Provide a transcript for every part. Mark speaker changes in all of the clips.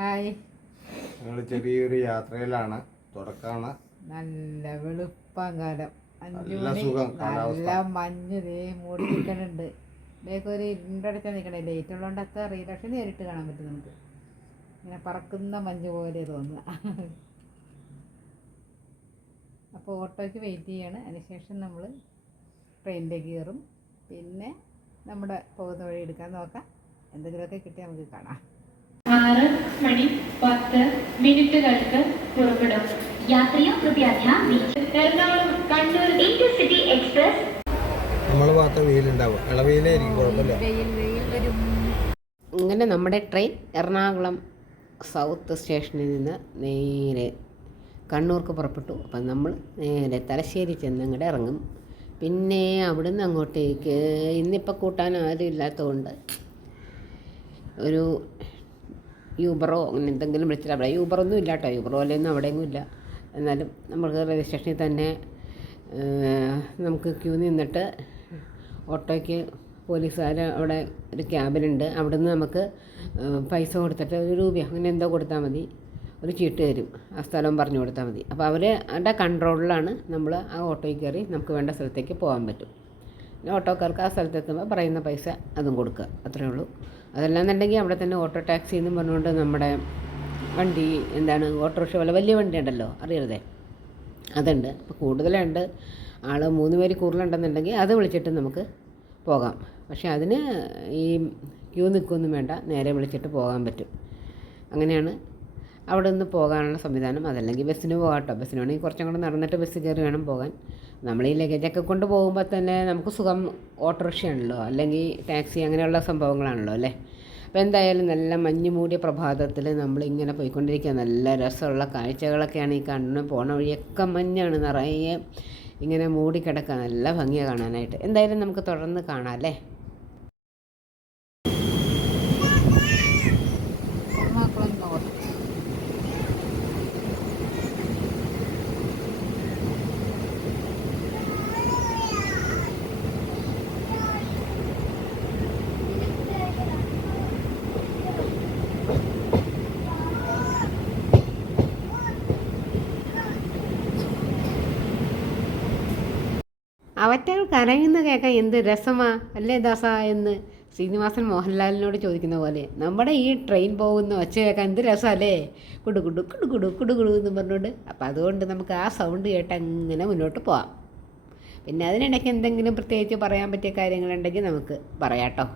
Speaker 1: Hi.
Speaker 2: ഞങ്ങൾ ചെറിയൊരു യാത്രയിലാണ്. തുടക്കമാണ്.
Speaker 1: നല്ല വെളുപ്പം കാലം അഞ്ചു
Speaker 2: നല്ല
Speaker 1: മണി. നല്ല മഞ്ഞ് ദേ മൂടി നിൽക്കണുണ്ട് ഇവിടെയൊക്കെ ഒരു ഇരുണ്ടടിച്ചാൽ നിൽക്കണേ. ലൈറ്റ് ഉള്ളതുകൊണ്ട് അത്ര അറിയില്ല. പക്ഷെ നേരിട്ട് കാണാൻ പറ്റും നമുക്ക്. ഇങ്ങനെ പറക്കുന്ന മഞ്ഞ് പോലെ തോന്നുക. അപ്പോൾ ഓട്ടോയ്ക്ക് വെയിറ്റ് ചെയ്യാണ്. അതിനുശേഷം നമ്മൾ ട്രെയിനിലേക്ക് കയറും. പിന്നെ നമ്മുടെ പോകുന്ന വഴി എടുക്കാൻ നോക്കാം. എന്തെങ്കിലുമൊക്കെ കിട്ടിയാൽ നമുക്ക് കാണാം.
Speaker 3: മണി പത്ത് മിനിറ്റുകൾക്ക് പുറപ്പെടും.
Speaker 4: യാത്രയും
Speaker 3: എറണാകുളം കണ്ണൂർ.
Speaker 4: Intercity express.
Speaker 2: നമ്മൾ
Speaker 5: അങ്ങനെ നമ്മുടെ ട്രെയിൻ എറണാകുളം സൗത്ത് സ്റ്റേഷനിൽ നിന്ന് നേരെ കണ്ണൂർക്ക് പുറപ്പെട്ടു. അപ്പം നമ്മൾ നേരെ തലശ്ശേരി ചെന്നങ്ങടെ ഇറങ്ങും. പിന്നെ അവിടുന്ന് അങ്ങോട്ടേക്ക് ഇന്നിപ്പോൾ കൂട്ടാൻ ആരും ഇല്ലാത്തതുകൊണ്ട് ഒരു യൂബറോ അങ്ങനെ എന്തെങ്കിലും വിളിച്ചാൽ അവിടെ യൂബറൊന്നും ഇല്ല കേട്ടോ. യൂബർ പോലെയൊന്നും അവിടെയൊന്നും ഇല്ല. എന്നാലും നമുക്ക് സ്റ്റേഷനിൽ തന്നെ നമുക്ക് ക്യൂ നിന്നിട്ട് ഓട്ടോയ്ക്ക് പോലീസുകാർ അവിടെ ഒരു ക്യാബിനുണ്ട്. നിന്ന് നമുക്ക് പൈസ കൊടുത്തിട്ട് ഒരു രൂപ അങ്ങനെ എന്തോ കൊടുത്താൽ മതി. ഒരു ചീട്ട് തരും. ആ സ്ഥലം പറഞ്ഞു കൊടുത്താൽ മതി. അപ്പോൾ അവർ അവരുടെ കൺട്രോളിലാണ് നമ്മൾ ആ ഓട്ടോയിൽ കയറി നമുക്ക് വേണ്ട സ്ഥലത്തേക്ക് പോകാൻ പറ്റും. പിന്നെ ഓട്ടോക്കാർക്ക് ആ സ്ഥലത്തെത്തുമ്പോൾ പറയുന്ന പൈസ അതും കൊടുക്കുക. അത്രേ ഉള്ളൂ. അതല്ലാന്നുണ്ടെങ്കിൽ അവിടെ തന്നെ ഓട്ടോ ടാക്സി എന്നും പറഞ്ഞുകൊണ്ട് നമ്മുടെ വണ്ടി എന്താണ് ഓട്ടോറിക്ഷ പോലെ വലിയ വണ്ടി ഉണ്ടല്ലോ അറിയരുതേ? അതുണ്ട്. അപ്പോൾ കൂടുതലുണ്ട്. ആൾ മൂന്ന് പേര് കൂടുതലുണ്ടെന്നുണ്ടെങ്കിൽ അത് വിളിച്ചിട്ട് നമുക്ക് പോകാം. പക്ഷേ അതിന് ഈ ക്യൂ നിൽക്കുകയൊന്നും വേണ്ട. നേരെ വിളിച്ചിട്ട് പോകാൻ പറ്റും. അങ്ങനെയാണ് അവിടെ നിന്ന് പോകാനുള്ള സംവിധാനം. അതല്ലെങ്കിൽ ബസ്സിന് പോകാം കേട്ടോ. ബസ്സിന് വേണമെങ്കിൽ കുറച്ചും കൂടെ നടന്നിട്ട് ബസ് കയറി വേണം പോകാൻ. നമ്മൾ ഈ ലഗേജൊക്കെ കൊണ്ട് പോകുമ്പോൾ തന്നെ നമുക്ക് സുഖം ഓട്ടോറിക്ഷയാണല്ലോ അല്ലെങ്കിൽ ടാക്സി അങ്ങനെയുള്ള സംഭവങ്ങളാണല്ലോ അല്ലേ? അപ്പോൾ എന്തായാലും നല്ല മഞ്ഞ് മൂടിയ പ്രഭാതത്തിൽ നമ്മളിങ്ങനെ പോയിക്കൊണ്ടിരിക്കുക. നല്ല രസമുള്ള കാഴ്ചകളൊക്കെയാണ് ഈ കണ്ണ് പോണ വഴിയൊക്കെ മഞ്ഞാണ് നിറയെ ഇങ്ങനെ മൂടിക്കിടക്കുക. നല്ല ഭംഗിയാണ് കാണാനായിട്ട്. എന്തായാലും നമുക്ക് തുടർന്ന് കാണാം അല്ലേ
Speaker 1: എറണാകുളം നോർത്ത്
Speaker 5: അവറ്റകൾ കരയുന്ന കേൾക്കാൻ എന്ത് രസമാ? അല്ലേ ദാസ എന്ന് ശ്രീനിവാസൻ മോഹൻലാലിനോട് ചോദിക്കുന്ന പോലെ. നമ്മുടെ ഈ ട്രെയിൻ പോകുന്ന ഒച്ച കേൾക്കാൻ എന്ത് രസമല്ലേ? കുടു കുടു കുടു കുടു കുടു കുടു എന്ന് പറഞ്ഞുകൊണ്ട് അപ്പം അതുകൊണ്ട് നമുക്ക് ആ സൗണ്ട് കേട്ട് അങ്ങനെ മുന്നോട്ട് പോവാം. പിന്നെ അതിനിടയ്ക്ക് എന്തെങ്കിലും പ്രത്യേകിച്ച് പറയാൻ പറ്റിയ കാര്യങ്ങളുണ്ടെങ്കിൽ നമുക്ക് പറയാട്ടോ.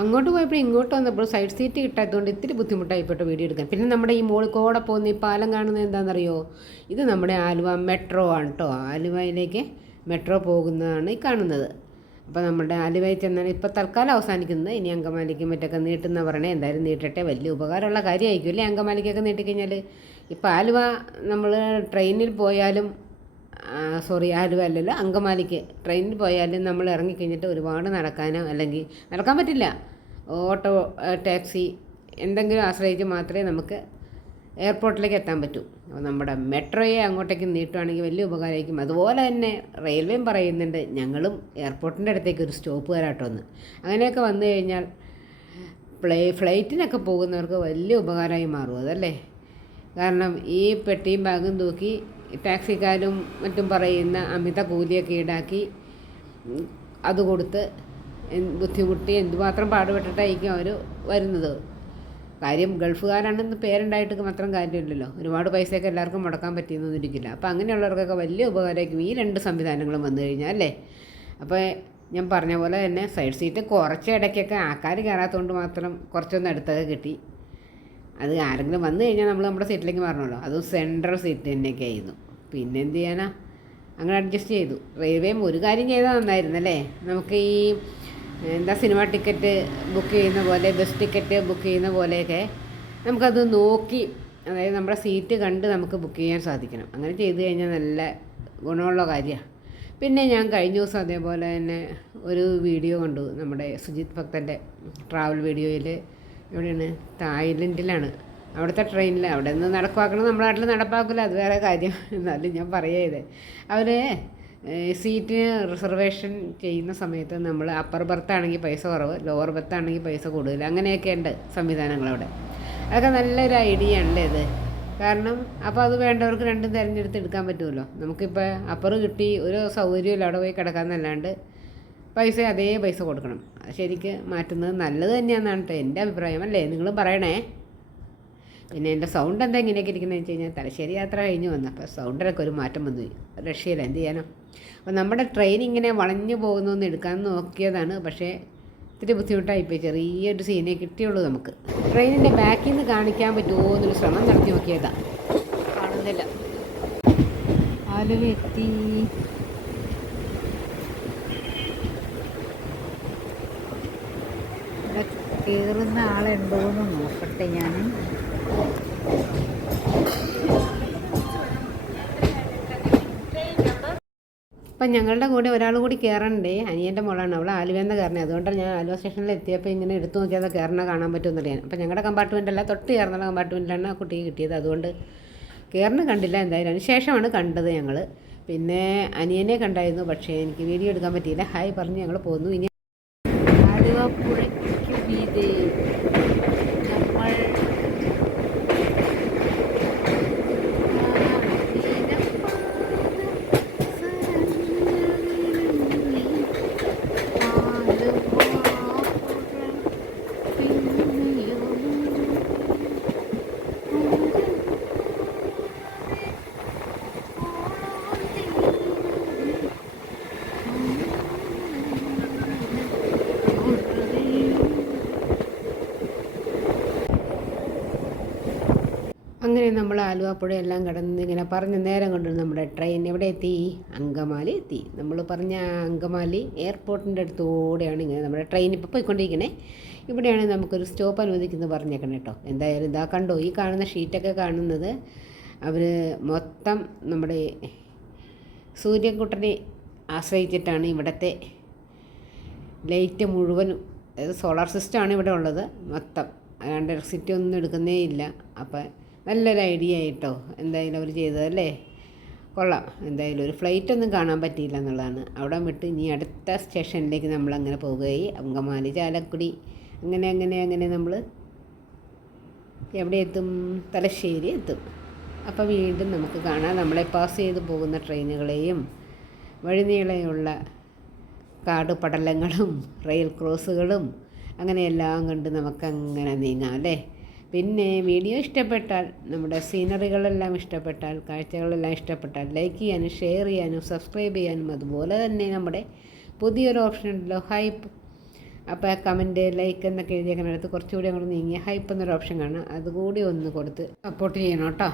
Speaker 5: അങ്ങോട്ട് പോയപ്പോൾ ഇങ്ങോട്ട് വന്നപ്പോൾ സൈഡ് സീറ്റ് കിട്ടാത്തതുകൊണ്ട് ഇത്തിരി ബുദ്ധിമുട്ടായിപ്പോട്ട് വീഡിയോ എടുക്കാൻ. പിന്നെ നമ്മുടെ ഈ മോളിൽ കൂടെ പോകുന്ന ഈ പാലം കാണുന്നത് എന്താണെന്നറിയോ? ഇത് നമ്മുടെ ആലുവ മെട്രോ ആണ് കേട്ടോ ആലുവയിലേക്ക് മെട്രോ പോകുന്നതാണ് ഈ കാണുന്നത്. അപ്പോൾ നമ്മുടെ ആലുവയിൽ ചെന്നാൽ ഇപ്പോൾ തൽക്കാലം അവസാനിക്കുന്നത്. ഇനി അങ്കമാലിക്കും മറ്റൊക്കെ നീട്ടുന്ന പറയണേ എന്തായാലും നീട്ടട്ടെ. വലിയ ഉപകാരമുള്ള കാര്യമായിരിക്കും അല്ലേ അങ്കമാലിക്കൊക്കെ നീട്ടിക്കഴിഞ്ഞാൽ ഇപ്പോൾ ആലുവ നമ്മൾ ട്രെയിനിൽ പോയാലും സോറി ആലുവ അല്ലല്ലോ അങ്കമാലിക്ക് ട്രെയിനിൽ പോയാലും നമ്മൾ ഇറങ്ങിക്കഴിഞ്ഞിട്ട് ഒരുപാട് നടക്കാനോ അല്ലെങ്കിൽ നടക്കാൻ പറ്റില്ല. ഓട്ടോ ടാക്സി എന്തെങ്കിലും ആശ്രയിച്ച് മാത്രമേ നമുക്ക് എയർപോർട്ടിലേക്ക് എത്താൻ പറ്റൂ. അപ്പോൾ നമ്മുടെ മെട്രോയെ അങ്ങോട്ടേക്ക് നീട്ടുവാണെങ്കിൽ വലിയ ഉപകാരമായിരിക്കും. അതുപോലെ തന്നെ റെയിൽവേയും പറയുന്നുണ്ട് ഞങ്ങളും എയർപോർട്ടിന്റെ അടുത്തേക്ക് ഒരു സ്റ്റോപ്പ് തരാട്ടോ എന്ന്. അങ്ങനെയൊക്കെ വന്നു കഴിഞ്ഞാൽ പ്ലേ ഫ്ലൈറ്റിനൊക്കെ പോകുന്നവർക്ക് വലിയ ഉപകാരമായി മാറും അതല്ലേ? കാരണം ഈ പെട്ടിയും ബാഗും തൂക്കി ടാക്സിക്കാരും മറ്റും പറയുന്ന അമിത കൂലിയൊക്കെ ഈടാക്കി അത് കൊടുത്ത് ബുദ്ധിമുട്ടി എന്തുമാത്രം പാടുപെട്ടിട്ടായിരിക്കും അവർ വരുന്നത്? കാര്യം ഗൾഫുകാരാണെന്ന് പേരുണ്ടായിട്ട് മാത്രം കാര്യമില്ലല്ലോ. ഒരുപാട് പൈസയൊക്കെ എല്ലാവർക്കും മുടക്കാൻ പറ്റിയെന്നൊന്നും ഇരിക്കില്ല. അപ്പോൾ അങ്ങനെയുള്ളവർക്കൊക്കെ വലിയ ഉപകാരമായിരിക്കും ഈ രണ്ട് സംവിധാനങ്ങളും വന്നു കഴിഞ്ഞാൽ അല്ലേ? അപ്പോൾ ഞാൻ പറഞ്ഞ പോലെ തന്നെ സൈഡ് സീറ്റ് കുറച്ച് ഇടയ്ക്കൊക്കെ ആൾക്കാർ കയറാത്തതുകൊണ്ട് മാത്രം കുറച്ചൊന്ന് അടുത്തൊക്കെ കിട്ടി. അത് ആരെങ്കിലും വന്നു കഴിഞ്ഞാൽ നമ്മൾ നമ്മുടെ സീറ്റിലേക്ക് മാറണമല്ലോ അതും സെൻട്രൽ സീറ്റ് തന്നെയൊക്കെ ആയിരുന്നു. പിന്നെ എന്ത് ചെയ്യാനാ? അങ്ങനെ അഡ്ജസ്റ്റ് ചെയ്തു. റെയിൽവേയും ഒരു കാര്യം ചെയ്താൽ നന്നായിരുന്നല്ലേ നമുക്ക് ഈ എന്താ സിനിമ ടിക്കറ്റ് ബുക്ക് ചെയ്യുന്ന പോലെ ബസ് ടിക്കറ്റ് ബുക്ക് ചെയ്യുന്ന പോലെയൊക്കെ നമുക്കത് നോക്കി അതായത് നമ്മുടെ സീറ്റ് കണ്ട് നമുക്ക് ബുക്ക് ചെയ്യാൻ സാധിക്കണം. അങ്ങനെ ചെയ്തു കഴിഞ്ഞാൽ നല്ല ഗുണമുള്ള കാര്യമാണ്. പിന്നെ ഞാൻ കഴിഞ്ഞ ദിവസം അതേപോലെ തന്നെ ഒരു വീഡിയോ കണ്ടു. നമ്മുടെ സുജിത് ഭക്തന്റെ ട്രാവൽ വീഡിയോയിൽ എവിടെയാണ്? തായ്ലൻഡിലാണ്. അവിടുത്തെ ട്രെയിനിൽ അവിടെ നിന്ന് നടപ്പാക്കണം നമ്മുടെ നാട്ടിൽ നടപ്പാക്കില്ല. അത് വേറെ കാര്യം. എന്നാലും ഞാൻ പറയേ അവർ സീറ്റിന് റിസർവേഷൻ ചെയ്യുന്ന സമയത്ത് നമ്മൾ അപ്പർ ബർത്ത് ആണെങ്കിൽ പൈസ കുറവ് ലോവർ ബർത്ത് ആണെങ്കിൽ പൈസ കൂടുതൽ. അങ്ങനെയൊക്കെ ഉണ്ട് സംവിധാനങ്ങളവിടെ അതൊക്കെ നല്ലൊരു ഐഡിയ ഉണ്ട് ഇത്? കാരണം അപ്പോൾ അത് വേണ്ടവർക്ക് രണ്ടും തിരഞ്ഞെടുത്ത് എടുക്കാൻ പറ്റുമല്ലോ. നമുക്കിപ്പോൾ അപ്പർ കിട്ടി ഒരു സൗകര്യമില്ല അവിടെ പോയി കിടക്കാമെന്നല്ലാണ്ട് പൈസ അതേ പൈസ കൊടുക്കണം. ശരിക്ക് മാറ്റുന്നത് നല്ലത് തന്നെയാണെന്നാണ് എന്റെ അഭിപ്രായം അല്ലേ? നിങ്ങളും പറയണേ. പിന്നെ എന്റെ സൗണ്ട് എന്താ ഇങ്ങനെയൊക്കെ ഇരിക്കുന്നതെന്ന് വെച്ച് കഴിഞ്ഞാൽ തലശ്ശേരി യാത്ര കഴിഞ്ഞ് വന്നു. അപ്പോൾ സൗണ്ടിനൊക്കെ ഒരു മാറ്റം വന്നു. റഷ്യയിൽ എന്ത് ചെയ്യാനോ? അപ്പോൾ നമ്മുടെ ട്രെയിൻ ഇങ്ങനെ വളഞ്ഞു പോകുന്നൊന്ന് എടുക്കാൻ നോക്കിയതാണ്. പക്ഷേ ഇത്തിരി ബുദ്ധിമുട്ടായിപ്പോയി ചെറിയൊരു സീനേ കിട്ടിയുള്ളൂ നമുക്ക്. ട്രെയിനിന്റെ ബാക്കിൽ നിന്ന് കാണിക്കാൻ പറ്റുമോ എന്നൊരു ശ്രമം നടത്തി നോക്കിയതാ. കാണുന്നില്ല.
Speaker 1: ആലുവ എത്തി ഇവിടെ കയറുന്ന ആളുണ്ടോ എന്ന് നോക്കട്ടെ ഞാൻ
Speaker 5: അപ്പം ഞങ്ങളുടെ കൂടെ ഒരാൾ കൂടി കയറണ്ടേ അനിയന്റെ മോളാണ്. അവൾ ആലുവേന്ന് കയറണേ അതുകൊണ്ടാണ് ഞാൻ ആലുവ സ്റ്റേഷനിൽ എത്തിയപ്പോൾ ഇങ്ങനെ എടുത്തു നോക്കിയാൽ കയറണ കാണാൻ പറ്റുമെന്നറിയാൻ അപ്പം ഞങ്ങളുടെ കമ്പാർട്ട്മെന്റ് അല്ല തൊട്ട് കയറുന്ന കമ്പാർട്ട്മെന്റിലാണ് ആ കുട്ടിയെ കിട്ടിയത്. അതുകൊണ്ട് കയറണ കണ്ടില്ല എന്തായാലും. ശേഷമാണ് കണ്ടത് ഞങ്ങൾ പിന്നെ അനിയനെ കണ്ടായിരുന്നു പക്ഷേ എനിക്ക് വീഡിയോ എടുക്കാൻ പറ്റിയില്ല. ഹായ് പറഞ്ഞ് ഞങ്ങൾ പോന്നു. ഇനി
Speaker 1: ആലുവ പുഴയ്ക്ക് മീതെ നമ്മൾ
Speaker 5: അങ്ങനെ നമ്മൾ ആലുവാപ്പുഴ എല്ലാം കടന്ന് ഇങ്ങനെ പറഞ്ഞ നേരം കൊണ്ട് നമ്മുടെ ട്രെയിൻ എവിടെ എത്തി? അങ്കമാലി എത്തി. നമ്മൾ പറഞ്ഞ അങ്കമാലി എയർപോർട്ടിന്റെ അടുത്തൂടെയാണ് ഇങ്ങനെ നമ്മുടെ ട്രെയിൻ ഇപ്പോൾ പോയിക്കൊണ്ടിരിക്കണേ. ഇവിടെയാണ് നമുക്കൊരു സ്റ്റോപ്പ് അനുവദിക്കുന്നത് പറഞ്ഞേക്കണം കേട്ടോ എന്തായാലും ഇതാ കണ്ടോ ഈ കാണുന്ന ഷീറ്റൊക്കെ കാണുന്നത് അവർ മൊത്തം നമ്മുടെ സൂര്യൻകുട്ടനെ ആശ്രയിച്ചിട്ടാണ് ഇവിടുത്തെ ലൈറ്റ് മുഴുവനും അതായത് സോളാർ സിസ്റ്റമാണ് ഇവിടെ ഉള്ളത് മൊത്തം. അതുകൊണ്ട് ഇലക്ട്രിസിറ്റി ഒന്നും എടുക്കുന്നേ ഇല്ല. അപ്പം നല്ലൊരു ഐഡിയ ആയിട്ടോ. എന്തായാലും അവർ ചെയ്തതല്ലേ കൊള്ളാം. എന്തായാലും ഒരു ഫ്ലൈറ്റ് ഒന്നും കാണാൻ പറ്റിയില്ല എന്നുള്ളതാണ്. അവിടെ വിട്ട് ഇനി അടുത്ത സ്റ്റേഷനിലേക്ക് നമ്മൾ അങ്ങനെ പോവുകയായി. അങ്കമാലി ചാലക്കുടി അങ്ങനെ അങ്ങനെ അങ്ങനെ നമ്മൾ എവിടെ എത്തും? തലശ്ശേരി എത്തും. അപ്പോൾ വീണ്ടും നമുക്ക് കാണാം. നമ്മളെ പാസ് ചെയ്ത് പോകുന്ന ട്രെയിനുകളെയും വഴിനീളെയുള്ള കാട് പടലങ്ങളും റെയിൽ ക്രോസുകളും അങ്ങനെയെല്ലാം കണ്ട് നമുക്കങ്ങനെ നീങ്ങാം അല്ലേ? പിന്നെ വീഡിയോ ഇഷ്ടപ്പെട്ടാൽ നമ്മുടെ സീനറികളെല്ലാം ഇഷ്ടപ്പെട്ടാൽ കാഴ്ചകളെല്ലാം ഇഷ്ടപ്പെട്ടാൽ ലൈക്ക് ചെയ്യാനും ഷെയർ ചെയ്യാനും സബ്സ്ക്രൈബ് ചെയ്യാനും അതുപോലെ തന്നെ നമ്മുടെ പുതിയൊരു ഓപ്ഷൻ ഉണ്ടല്ലോ ഹൈപ്പ് അപ്പോൾ കമന്റ് ലൈക്ക് എന്നൊക്കെ എഴുതിയേക്കുന്നിടത്ത് കുറച്ചുകൂടി അങ്ങോട്ട് നീങ്ങി ഹൈപ്പ് എന്നൊരു ഓപ്ഷൻ കാണാം. അതുകൂടി ഒന്ന് കൊടുത്ത് സപ്പോർട്ട് ചെയ്യണം കേട്ടോ.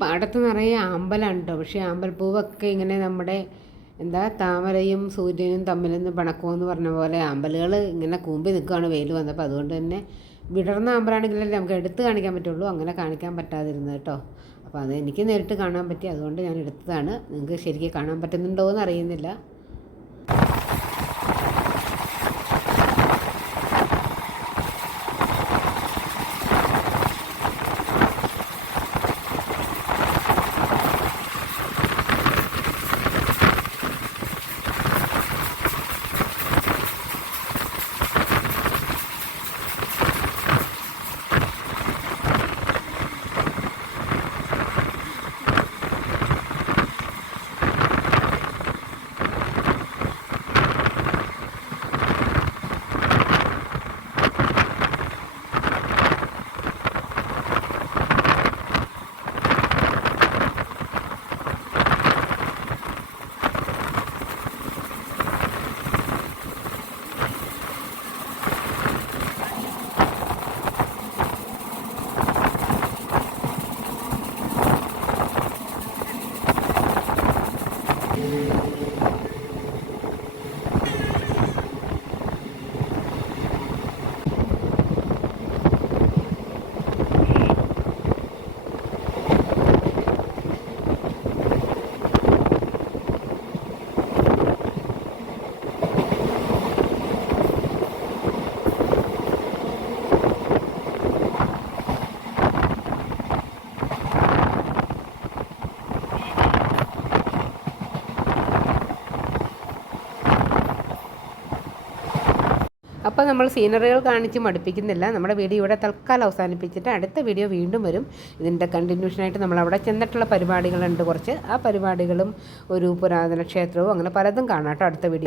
Speaker 5: പാടത്ത് നിറയെ ആമ്പലാണ് പക്ഷേ അമ്പൽപ്പൂവൊക്കെ ഇങ്ങനെ നമ്മുടെ എന്താ താമരയും സൂര്യനും തമ്മിലൊന്ന് പിണക്കുമെന്ന് പറഞ്ഞ പോലെ അമ്പലുകൾ ഇങ്ങനെ കൂമ്പി നിൽക്കുകയാണ് വെയിൽ വന്നപ്പോൾ. അതുകൊണ്ട് തന്നെ വിടർന്ന അമ്പലാണെങ്കിലല്ലേ നമുക്ക് എടുത്ത് കാണിക്കാൻ പറ്റുള്ളൂ. അങ്ങനെ കാണിക്കാൻ പറ്റാതിരുന്നത് കേട്ടോ. അപ്പോൾ അത് എനിക്ക് നേരിട്ട് കാണാൻ പറ്റി. അതുകൊണ്ട് ഞാൻ എടുത്തതാണ്. നിങ്ങൾക്ക് ശരിക്കും കാണാൻ പറ്റുന്നുണ്ടോ എന്ന് അറിയുന്നില്ല. അപ്പോൾ നമ്മൾ സീനറികൾ കാണിച്ച് മടുപ്പിക്കുന്നില്ല. നമ്മുടെ വീഡിയോ ഇവിടെ തൽക്കാലം അവസാനിപ്പിച്ചിട്ട് അടുത്ത വീഡിയോ വീണ്ടും വരും. ഇതിന്റെ കണ്ടിന്യൂഷനായിട്ട് നമ്മൾ അവിടെ ചെന്നിട്ടുള്ള പരിപാടികളുണ്ട് കുറച്ച്. ആ പരിപാടികളും ഒരു പുരാതന ക്ഷേത്രവും അങ്ങനെ പലതും കാണാം അടുത്ത വീഡിയോ.